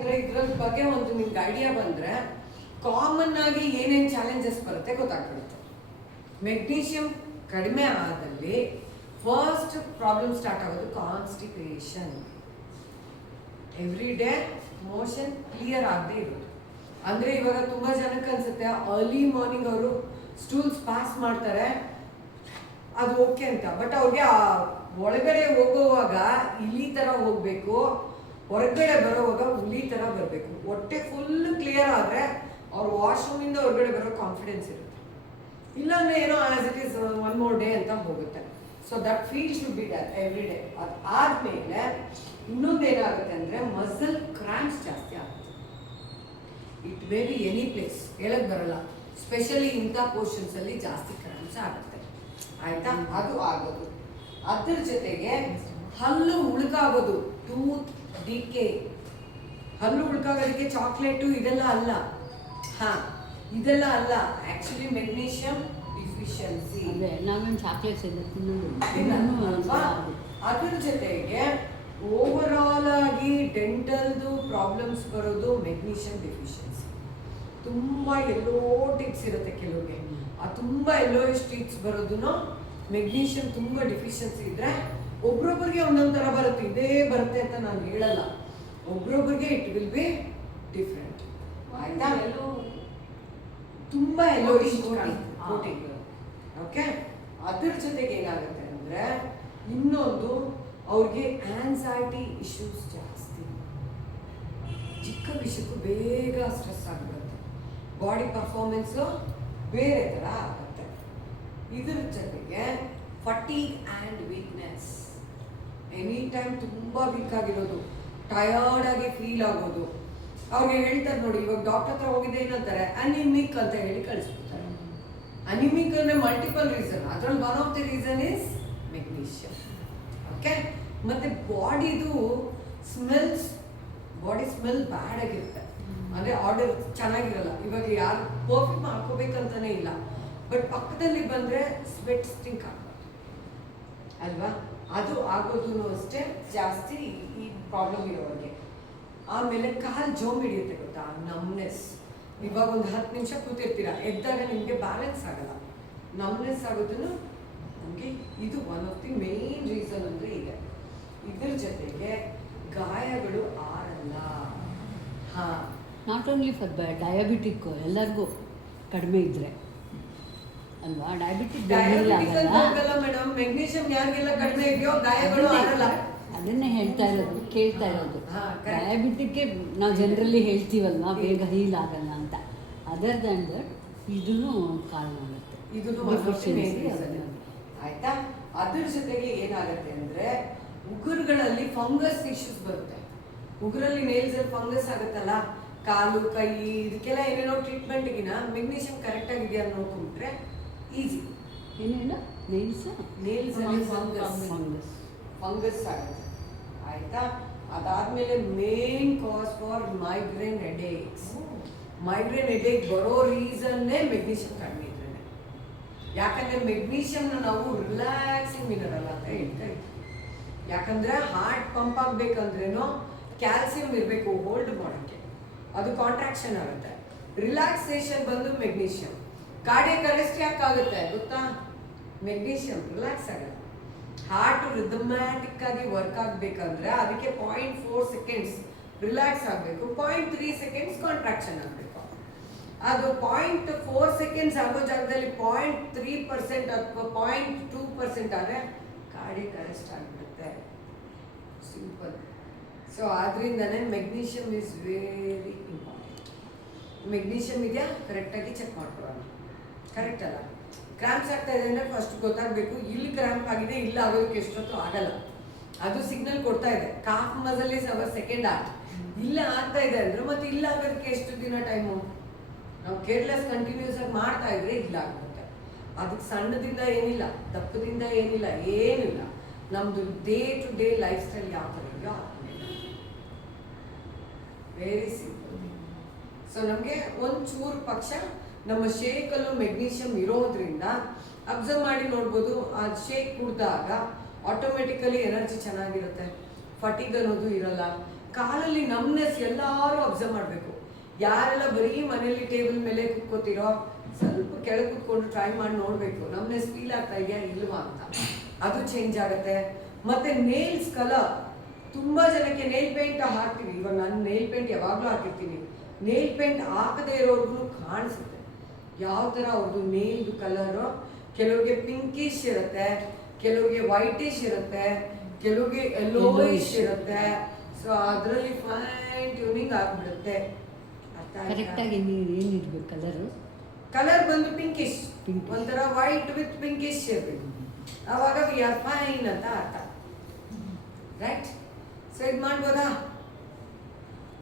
ಅಂದರೆ ಇದ್ರ ಬಗ್ಗೆ ಒಂದು ನಿಮ್ಗೆ ಐಡಿಯಾ ಬಂದರೆ ಕಾಮನ್ ಆಗಿ ಏನೇನು ಚಾಲೆಂಜಸ್ ಬರುತ್ತೆ ಗೊತ್ತಾಗ್ಬಿಡುತ್ತೆ. ಮೆಗ್ನೀಷಿಯಂ ಕಡಿಮೆ ಆದಲ್ಲಿ ಫಸ್ಟ್ ಪ್ರಾಬ್ಲಮ್ ಸ್ಟಾರ್ಟ್ ಆಗೋದು constipation. Every day motion clear ಆಗದೆ ಇರೋದು. ಅಂದರೆ ಇವಾಗ ತುಂಬ ಜನಕ್ಕೆ ಅನ್ಸುತ್ತೆ ಅರ್ಲಿ ಮಾರ್ನಿಂಗ್ ಅವರು ಸ್ಟೂಲ್ಸ್ ಪಾಸ್ ಮಾಡ್ತಾರೆ, ಅದು ಓಕೆ ಅಂತ. ಬಟ್ ಅವ್ರಿಗೆ ಒಳಗಡೆ ಹೋಗೋವಾಗ ಇಲಿ ಥರ ಹೋಗಬೇಕು, ಹೊರಗಡೆ ಬರೋವಾಗ ಹುಲಿ ಥರ ಬರಬೇಕು. ಹೊಟ್ಟೆ ಫುಲ್ ಕ್ಲಿಯರ್ ಆದರೆ ಅವ್ರು ವಾಶ್ರೂಮಿಂದ ಹೊರಗಡೆ ಬರೋ ಕಾನ್ಫಿಡೆನ್ಸ್ ಇರುತ್ತೆ. ಇಲ್ಲಾಂದರೆ ಏನೋ as it is one more day ಅಂತ ಹೋಗುತ್ತೆ. So that feel should be that every day. ಅದು ಆದಮೇಲೆ ಇನ್ನೊಂದು ಏನಾಗುತ್ತೆ ಅಂದರೆ ಮಸಲ್ ಕ್ರಾಂಪ್ಸ್ ಜಾಸ್ತಿ ಆಗುತ್ತೆ. It may be any place, ಹೇಳಕ್ಕೆ ಬರಲ್ಲ. ಸ್ಪೆಷಲಿ ಇಂಥ ಪೋರ್ಷನ್ಸಲ್ಲಿ ಜಾಸ್ತಿ ಕ್ರಾಂಪ್ಸ್ ಆಗುತ್ತೆ, ಆಯಿತಾ? ಅದು ಆಗೋದು. ಅದ್ರ ಜೊತೆಗೆ ಹಲ್ಲು ಉಳ್ಕಾಗೋದು, ಟೂತ್ ಡಿಕೆ. ಹಲ್ಲು ಉಳ್ಕಾಗೋದಕ್ಕೆ ಚಾಕ್ಲೇಟು ಇದೆಲ್ಲ ಅಲ್ಲ. ಹಾಂ, ಇದೆಲ್ಲ ಅಲ್ಲ. Actually magnesium deficiency. ನಾವೇನು ಚಾಕ್ಲೇಟ್ಸ್ ಅದ್ರ ಜೊತೆಗೆ ಓವರ್ ಆಲ್ ಆಗಿ ಡೆಂಟಲ್ದು ಪ್ರಾಬ್ಲಮ್ಸ್ ಬರೋದು ಮೆಗ್ನೀಷಿಯಂ ಡಿಫಿಷಿಯನ್ಸಿ. ತುಂಬ ಎಲ್ಲೋ ಟಿಕ್ಸ್ ಇರುತ್ತೆ ಕೆಲವ್ರಿಗೆ. ಆ ತುಂಬ ಎಲ್ಲೋ ಟಿಕ್ಸ್ ಬರೋದನ್ನು ಮೆಗ್ನೀಷಿಯಂ ತುಂಬ ಡಿಫಿಷಿಯನ್ಸಿ ಇದ್ದರೆ ಒಬ್ರೊಬ್ರಿಗೆ ಒಂದೊಂದು ಥರ ಬರುತ್ತೆ. ಇದೇ ಬರುತ್ತೆ ಅಂತ ನಾನು ಹೇಳಲ್ಲ. ಒಬ್ರೊಬ್ರಿಗೆ ಇಟ್ ವಿಲ್ ಬಿ ಡಿಫ್ರೆಂಟ್, ಆಯಿತಾ? ತುಂಬ ಎಲ್ಲೋ ಕೋಟಿಂಗ್. ಓಕೆ. ಅದ್ರ ಜೊತೆಗೆ ಏನಾಗುತ್ತೆ ಅಂದರೆ ಇನ್ನೊಂದು ಅವ್ರಿಗೆ ಆನ್ಸೈಟಿ ಇಶ್ಯೂಸ್ ಜಾಸ್ತಿ. ಚಿಕ್ಕ ವಿಷಯಕ್ಕೂ ಬೇಗ ಸ್ಟ್ರೆಸ್ ಆಗಿಬಿಡುತ್ತೆ. ಬಾಡಿ ಪರ್ಫಾರ್ಮೆನ್ಸು ಬೇರೆ ಥರ ಆಗುತ್ತೆ. ಇದ್ರ ಜೊತೆಗೆ ಫಟೀಗ್ ಆ್ಯಂಡ್ ವೀಕ್ನೆಸ್. ಎನಿ ಟೈಮ್ ತುಂಬ ವೀಕ್ ಆಗಿರೋದು, ಟಯರ್ಡ್ ಆಗಿ ಫೀಲ್ ಆಗೋದು. ಅವ್ರಿಗೆ ಹೇಳ್ತಾರೆ ನೋಡಿ, ಇವಾಗ ಡಾಕ್ಟರ್ ಹತ್ರ ಹೋಗಿದ್ದೆ ಏನಂತಾರೆ, ಅನಿಮಿಕ್ ಅಂತ ಹೇಳಿ ಕಳಿಸ್ಬಿಡ್ತಾರೆ. ಅನಿಮಿಕ್ ಅಂದರೆ ಮಲ್ಟಿಪಲ್ ರೀಸನ್, ಅದರಲ್ಲಿ one of the reason is magnesium. Okay. ಮತ್ತು ಬಾಡಿದು ಸ್ಮೆಲ್ಸ್, ಬಾಡಿ ಸ್ಮೆಲ್ ಬ್ಯಾಡ್ ಆಗಿರುತ್ತೆ. ಅಂದರೆ ಆರ್ಡರ್ ಚೆನ್ನಾಗಿರಲ್ಲ. ಇವಾಗ ಯಾರು ಪರ್ಫ್ಯೂಮ್ ಹಾಕೋಬೇಕಂತಲೇ ಇಲ್ಲ, ಬಟ್ ಪಕ್ಕದಲ್ಲಿ ಬಂದರೆ ಸ್ವೆಟ್ ಸ್ಟಿಂಕ್ ಆಗ್ಬಾರ್ದು ಅಲ್ವಾ? ಅದು ಆಗೋದು ಅಷ್ಟೇ ಜಾಸ್ತಿ ಈ ಪ್ರಾಬ್ಲಮ್ ಇರೋರಿಗೆ. ಆಮೇಲೆ ಕಾಲು ಜೋಮ್ ಹಿಡಿಯುತ್ತೆ ಗೊತ್ತಾ, ನಮ್ನೆಸ್. ಇವಾಗ ಒಂದು 10 ನಿಮಿಷ ಕೂತಿರ್ತೀರ, ಎದ್ದಾಗ ನಿಮಗೆ ಬ್ಯಾಲೆನ್ಸ್ ಆಗಲ್ಲ, ನಮ್ನೆಸ್ ಆಗೋದನ್ನು ನಮಗೆ. ಇದು one of the main reason ಅಂದರೆ ಇದೆ. ಇದ್ರ ಜೊತೆಗೆ ಗಾಯಗಳು ಆರಲ್ಲ. ಹಾಂ, ನಾಟ್ ಓನ್ಲಿ ಫಾರ್ ಡಯಾಬಿಟಿಕ್, ಎಲ್ಲರಿಗೂ ಕಡಿಮೆ ಇದ್ದರೆ ಅಲ್ವಾ? ಡಯಾಬಿಟಿಕ್ ಆಗಲ್ಲ ಮೇಡಮ್. ಮೆಗ್ನೀಷಿಯಂ ಯಾರಿಗೆಲ್ಲ ಕಡಿಮೆ ಇದೆಯೋ ಗಾಯಗಳು ಆಗಲ್ಲ. ಅದನ್ನೇ ಹೇಳ್ತಾ ಇರೋದು, ಕೇಳ್ತಾ ಇರೋದು. ಡಯಾಬಿಟಿಕ್ಗೆ ನಾವು ಜನರಲಿ ಹೇಳ್ತೀವಲ್ವಾ, ಬೇಗ ಹೀಲ್ ಆಗಲ್ಲ ಅಂತ. ಅದರ್ ದ್ಯಾನ್ ದಟ್ ಇದೂ ಕಾರಣ ಆಗುತ್ತೆ. ಇದನ್ನು ಆಯ್ತಾ? ಅದ್ರ ಜೊತೆಗೆ ಏನಾಗುತ್ತೆ ಅಂದರೆ ಉಗುರುಗಳಲ್ಲಿ ಫಂಗಸ್ ಇಶ್ಯೂಸ್ ಬರುತ್ತೆ. ಉಗುರಲ್ಲಿ ನೇಲ್ಸಲ್ಲಿ ಫಂಗಸ್ ಆಗುತ್ತಲ್ಲ, ಕಾಲು ಕೈ ಇದಕ್ಕೆಲ್ಲ ಏನೇನೋ ಟ್ರೀಟ್ಮೆಂಟ್ಗಿನ ಮೆಗ್ನೀಷಿಯಂ ಕರೆಕ್ಟಾಗಿ ಇದೆಯಾ ನೋಡ್ಕೊಂಡ್ರೆ ಈಸಿ. ಏನೇನು ನೇಲ್ಸಲ್ಲಿ ಫಂಗಸ್ ಆಗುತ್ತೆ, ಆಯಿತಾ? ಅದಾದಮೇಲೆ main cause for migraine headaches. Migraine headache ಬರೋ ರೀಸನ್ನೇ ಮೆಗ್ನೀಷಿಯಂ ಕಡಿಮೆ ಇದ್ರೆ. ಯಾಕಂದರೆ ಮೆಗ್ನೀಷಿಯಂನ ನಾವು ರಿಲ್ಯಾಕ್ಸಿಂಗ್ ಮಿನರಲ್ ಅಂತ ಹೇಳ್ತಾ ಇದ್ವಿ. ಯಾಕಂದರೆ ಹಾರ್ಟ್ ಪಂಪ್ ಆಗಬೇಕಂದ್ರೇನೋ ಕ್ಯಾಲ್ಸಿಯಂ ಇರಬೇಕು ಹೋಲ್ಡ್ ಮಾಡೋಕ್ಕೆ, ಅದು ಕಾಂಟ್ರಾಕ್ಷನ್ ಆಗುತ್ತೆ. ರಿಲ್ಯಾಕ್ಸೇಷನ್ ಬಂದು ಮೆಗ್ನೀಷಿಯಂ. ಕಾರ್ಡಿಯಕ್ ಅರೆಸ್ಟ್ ಯಾಕೆ ಆಗುತ್ತೆ ಗೊತ್ತಾ? ಮೆಗ್ನೀಷಿಯಂ ರಿಲ್ಯಾಕ್ಸ್ ಆಗುತ್ತೆ. ಹಾರ್ಟ್ ರಿದಮ್ಯಾಟಿಕ್ ಆಗಿ ವರ್ಕ್ ಆಗಬೇಕಂದ್ರೆ ಅದಕ್ಕೆ 0.4 ಸೆಕೆಂಡ್ಸ್ ರಿಲ್ಯಾಕ್ಸ್ ಆಗಬೇಕು, 0.3 ಸೆಕೆಂಡ್ಸ್ ಕಾಂಟ್ರಾಕ್ಷನ್ ಆಗಬೇಕು. ಅದು 0.4 ಸೆಕೆಂಡ್ಸ್ ಆಗೋ ಜಾಗದಲ್ಲಿ 0.3% ಅಥವಾ 0.2% ಆದರೆ ಕಾರ್ಡಿಯಕ್ ಅರೆಸ್ಟ್ ಆಗಿಬಿಡುತ್ತೆ. ಸಿಂಪಲ್. ಸೊ ಆದ್ರಿಂದನೇ magnesium is very important. Magnesium ಇದೆಯಾ ಕರೆಕ್ಟಾಗಿ ಚೆಕ್ ಮಾಡ್ಕೊಳ್ಳೋಣ. ಕರೆಕ್ಟ್ ಅಲ್ಲ? ಕ್ರ್ಯಾಂಪ್ಸ್ ಆಗ್ತಾ ಇದೆ ಅಂದರೆ ಫಸ್ಟ್ ಗೊತ್ತಾಗಬೇಕು, ಇಲ್ಲಿ ಕ್ರ್ಯಾಂಪ್ ಆಗಿದೆ, ಇಲ್ಲ ಆಗೋದಕ್ಕೆ ಎಷ್ಟೊತ್ತು ಆಗಲ್ಲ. ಅದು ಸಿಗ್ನಲ್ ಕೊಡ್ತಾ ಇದೆ. Calf muscle is our second heart. ಇಲ್ಲ ಆಗ್ತಾ ಇದೆ ಅಂದರೆ ಮತ್ತೆ ಇಲ್ಲ ಆಗೋದಕ್ಕೆ ಎಷ್ಟು ದಿನ ಟೈಮು? ನಾವು ಕೇರ್ಲೆಸ್ ಕಂಟಿನ್ಯೂಸ್ ಆಗಿ ಮಾಡ್ತಾ ಇದ್ರೆ ಇಲ್ಲ ಆಗುತ್ತೆ. ಅದಕ್ಕೆ ಸಣ್ಣದಿಂದ ಏನಿಲ್ಲ, ದಪ್ಪದಿಂದ ಏನಿಲ್ಲ, ಏನಿಲ್ಲ. ನಮ್ಮದು day to day lifestyle ಯಾವ ಥರ ಇದೆಯೋ ವೆರಿ ಸಿಂಪಲ್. ಸೊ ನಮಗೆ ಒಂಚೂರು ಪಕ್ಷ ನಮ್ಮ ಶೇಕಲ್ಲೂ ಮೆಗ್ನೀಷಿಯಂ ಇರೋದ್ರಿಂದ ಅಬ್ಸರ್ವ್ ಮಾಡಿ ನೋಡ್ಬೋದು. ಆ ಶೇಕ್ ಕುಡಿದಾಗ ಆಟೋಮೆಟಿಕಲಿ ಎನರ್ಜಿ ಚೆನ್ನಾಗಿರುತ್ತೆ, ಫಟಿಗ್ ಅನ್ನೋದು ಇರಲ್ಲ. ಕಾಲಲ್ಲಿ ನಮ್ನೆಸ್ ಎಲ್ಲರೂ ಅಬ್ಸರ್ವ್ ಮಾಡಬೇಕು. ಯಾರೆಲ್ಲ ಬರೀ ಮನೇಲಿ ಟೇಬಲ್ ಮೇಲೆ ಕುತ್ಕೋತಿರೋ ಸ್ವಲ್ಪ ಕೆಳಗೆ ಕುತ್ಕೊಂಡು ಟ್ರೈ ಮಾಡಿ ನೋಡಬೇಕು ನಮ್ನೆಸ್ ಫೀಲ್ ಆಗ್ತಾ ಇದೆಯಾ ಇಲ್ವಾ ಅಂತ. ಅದು ಚೇಂಜ್ ಆಗುತ್ತೆ. ಮತ್ತೆ ನೇಲ್ಸ್ ಕಲರ್, ತುಂಬಾ ಜನಕ್ಕೆ ನೇಲ್ ಪೇಂಟ್ ಹಾಕ್ತೀವಿ. ಇವಾಗ ನಾನು ನೇಲ್ ಪೇಂಟ್ ಯಾವಾಗಲೂ ಹಾಕಿರ್ತೀನಿ. ನೇಲ್ ಪೇಂಟ್ ಹಾಕದೇ ಇರೋರ್ಗು ಕಾಣಿಸುತ್ತೆ ಯಾವ ಥರ ಅವ್ರದ್ದು ನೇಲ್ದು ಕಲರು. ಕೆಲವ್ರಿಗೆ ಪಿಂಕಿಶ್ ಇರುತ್ತೆ, ಕೆಲವ್ರಿಗೆ ವೈಟಿಶ್ ಇರುತ್ತೆ, ಕೆಲವ್ರಿಗೆ ಯೆಲ್ಲೋಯಿಶ್ ಇರುತ್ತೆ. ಸೊ ಅದರಲ್ಲಿ ಫೈನ್ ಟ್ಯೂನಿಂಗ್ ಆಗಿಬಿಡುತ್ತೆ. ಅರ್ಥ ಕರೆಕ್ಟಾಗಿ ಏನಿರ್ಬೇಕು ಕಲರು? ಕಲರ್ ಬಂದು ಪಿಂಕಿಶ್, Pinkish. ಒಂಥರ ವೈಟ್ ವಿತ್ ಪಿಂಕಿಶ್ ಇರಬೇಕು. ಆವಾಗ ವಿ ಆರ್ ಫೈನ್ ಅಂತ ಅರ್ಥ. ರೈಟ್? ಸೊ ಇದು ಮಾಡ್ಬೋದಾ?